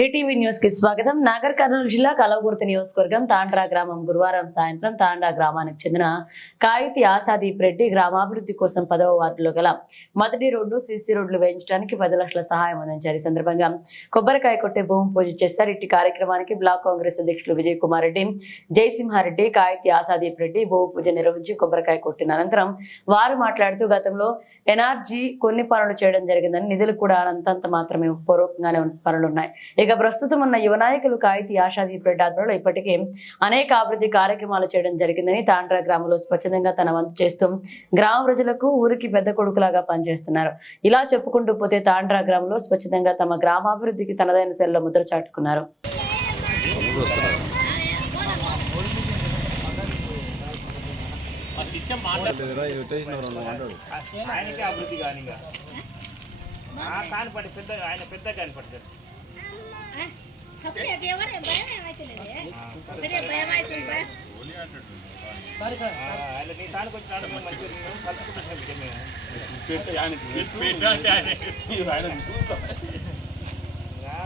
Three TV న్యూస్కి స్వాగతం. నాగర్ కర్నూలు జిల్లా కలవగుర్తి నియోజకవర్గం తాండ్రా గ్రామం గురువారం సాయంత్రం తాండ్రా గ్రామానికి చెందిన కాగితి ఆసాదీప్ రెడ్డి గ్రామాభివృద్ధి కోసం పదవ వార్డులో గల మొదటి రోడ్డు సీసీ రోడ్లు వేయించడానికి పది లక్షల సహాయం అందించారు. ఈ సందర్భంగా కొబ్బరికాయ కొట్టే భూమి పూజ చేశారు. ఇట్టి కార్యక్రమానికి బ్లాక్ కాంగ్రెస్ అధ్యక్షులు విజయ్ కుమార్ రెడ్డి జయసింహారెడ్డి కాగితి ఆసాదీప్ రెడ్డి భూమి పూజ నిర్వహించి కొబ్బరికాయ కొట్టిన అనంతరం వారు మాట్లాడుతూ గతంలో ఎన్ఆర్జీ కొన్ని పనులు చేయడం జరిగిందని నిధులు కూడా అంతంత మాత్రమే పూర్వకంగానే ఉన్న పనులున్నాయి. ఇక ఇక ప్రస్తుతం ఉన్న యువ నాయకులు కాయితీ ఆశాదీప్ రెడ్డి ఆధ్వర్యంలో ఇప్పటికే అనేక అభివృద్ధి కార్యక్రమాలు చేయడం జరిగిందని తాండ్రా గ్రామంలో స్వచ్ఛందంగా తన వంతు చేస్తూ గ్రామ ప్రజలకు ఊరికి పెద్ద కొడుకులాగా పనిచేస్తున్నారు. ఇలా చెప్పుకుంటూ పోతే తాండ్రా గ్రామంలో స్వచ్ఛందంగా తమ గ్రామాభివృద్ధికి తనదైన శైలిలో ముద్ర చాటుకున్నారు. ఆయనకే అభివృద్ధి కానీ ఇంకా పెద్ద ఆయన పెద్ద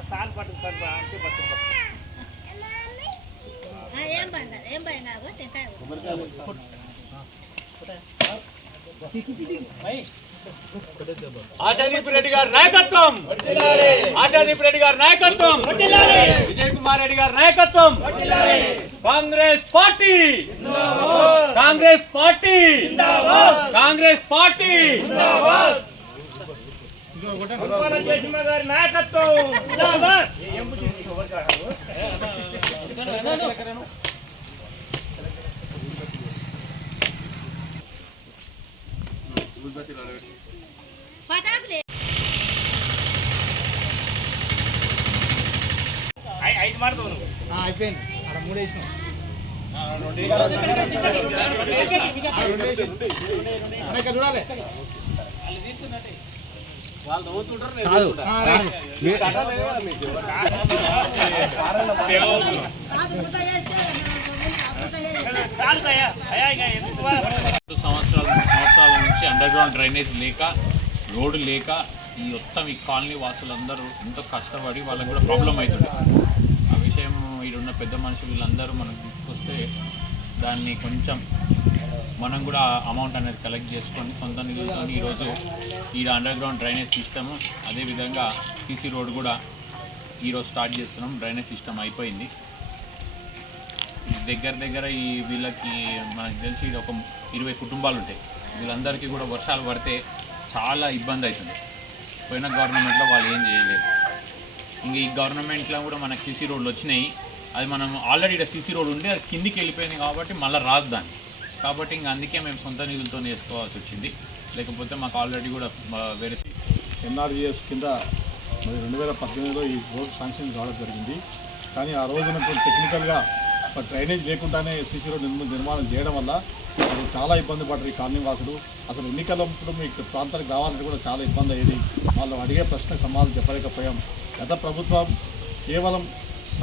సాల్ పట్టు సార్ అంతే పట్టు ఆ, ఏం భయం కాదు ఏం భయం కాదు టెంకాయ. ఆశాదీప్ రెడ్డి గారి నాయకత్వం! ఆశాదీప్ రెడ్డి గారి నాయకత్వం! విజయ్ కుమార్ రెడ్డి గారి నాయకత్వం! Congress party! Congress party! Congress party! గారి నాయకత్వం! ఐదు మాడతావు నువ్వు అయిపోయింది అక్కడ అన్న ఇక్కడ చూడాలి ఆ, రండి. చాలుతాయా అయ్యా ఇక ఎందుకు బాధపడతావు? రెండు సంవత్సరాల మూడు సంవత్సరాల అండర్ గ్రౌండ్ డ్రైనేజ్ లేక రోడ్డు లేక ఈ మొత్తం ఈ కాలనీ వాసులందరూ ఎంతో కష్టపడి వాళ్ళకి కూడా ప్రాబ్లం అవుతుంది. ఆ విషయం ఈడున్న పెద్ద మనుషులు వీళ్ళందరూ మనకు తీసుకొస్తే దాన్ని కొంచెం మనం కూడా అమౌంట్ అనేది కలెక్ట్ చేసుకొని సొంత నిధులతో ఈరోజు ఈ అండర్ గ్రౌండ్ డ్రైనేజ్ సిస్టమ్ అదేవిధంగా సీసీ రోడ్ కూడా ఈరోజు స్టార్ట్ చేస్తున్నాం. డ్రైనేజ్ సిస్టమ్ అయిపోయింది. దగ్గర దగ్గర ఈ వీళ్ళకి మనకు తెలిసి ఇది ఒక ఇరవై కుటుంబాలు ఉంటాయి. వీళ్ళందరికీ కూడా వర్షాలు పడితే చాలా ఇబ్బంది అవుతుంది. పోయిన గవర్నమెంట్లో వాళ్ళు ఏం చేయలేదు. ఇంక ఈ గవర్నమెంట్లో కూడా మనకి సీసీ రోడ్లు వచ్చినాయి. అది మనం ఆల్రెడీ ఇక్కడ సీసీ రోడ్ ఉండి అది కిందికి వెళ్ళిపోయింది కాబట్టి మళ్ళీ రాదు దాన్ని. కాబట్టి ఇంక అందుకే మేము సొంత నిధులతో వేసుకోవాల్సి వచ్చింది. లేకపోతే మాకు ఆల్రెడీ కూడా వేరే ఎన్ఆర్జిఎస్ కింద మరి రెండు వేల పద్దెనిమిదిలో ఈ రోడ్ శాంక్షన్ కావడం జరిగింది. కానీ ఆ రోజున టెక్నికల్గా మరి డ్రైనేజ్ లేకుండానే సీసీ రోడ్ నిర్మాణం చేయడం వల్ల మరి చాలా ఇబ్బంది పడ్డారు ఈ కాలనీ అసలు ఎన్నికలప్పుడు మీకు ప్రాంతానికి రావాలంటే కూడా చాలా ఇబ్బంది అయ్యేది. వాళ్ళు అడిగే ప్రశ్నకు సమాధానం చెప్పలేకపోయాం. గత ప్రభుత్వం కేవలం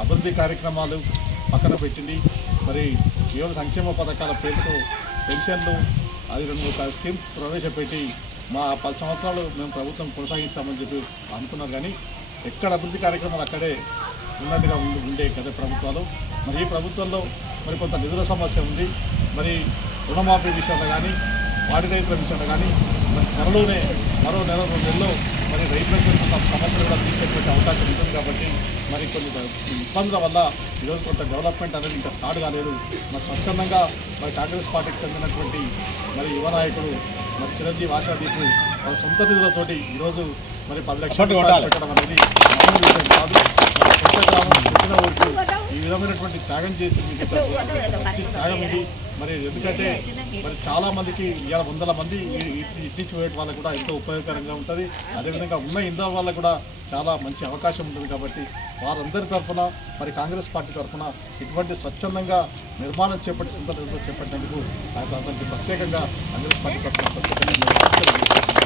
అభివృద్ధి కార్యక్రమాలు పక్కన పెట్టింది. మరి కేవలం సంక్షేమ పథకాల పేరుతో పెన్షన్లు అది రెండు స్కీమ్ ప్రవేశపెట్టి మా పది సంవత్సరాలు మేము ప్రభుత్వం కొనసాగిస్తామని చెప్పి అనుకున్నారు. కానీ ఎక్కడ అభివృద్ధి కార్యక్రమాలు అక్కడే ఉన్నట్టుగా ఉండి ఉండే గత ప్రభుత్వాలు. మరి ఈ ప్రభుత్వంలో మరి కొంత నిధుల సమస్య ఉంది. మరి రుణమాఫీ విషయంలో కానీ వాడి రైతుల విషయంలో కానీ మరి త్వరలోనే మరో నెల రెండు నెలల్లో మరి రైతులకు సమస్యలు కూడా తీర్చేటువంటి అవకాశం ఉంటుంది కాబట్టి మరి కొన్ని ఇబ్బందుల వల్ల ఈరోజు కొంత డెవలప్మెంట్ అనేది ఇంకా స్టార్ట్ కాలేదు. మరి స్వచ్ఛందంగా మరి కాంగ్రెస్ పార్టీకి చెందినటువంటి మరి యువ నాయకుడు మరి చిరంజీవి ఆశాదీపు వాళ్ళ సొంత నిధులతోటి ఈరోజు మరి పది లక్షల పెట్టడం అనేది కాదు. మరి పుట్టిన ఊరికి ఈ విధమైనటువంటి త్యాగం చేసి మీకు త్యాగం ఇది మరి ఎందుకంటే మరి చాలా మందికి ఇవాళ వందల మంది ఇట్టించి పోయే వాళ్ళకు కూడా ఎంతో ఉపయోగకరంగా ఉంటుంది. అదేవిధంగా ఉన్న ఇంట్లో వాళ్ళకు కూడా చాలా మంచి అవకాశం ఉంటుంది కాబట్టి వారందరి తరఫున మరి కాంగ్రెస్ పార్టీ తరఫున ఇటువంటి స్వచ్ఛందంగా నిర్మాణం చేపట్టి నిధులతో చేపట్టినందుకు అతనికి ప్రత్యేకంగా కాంగ్రెస్ పార్టీ తరఫున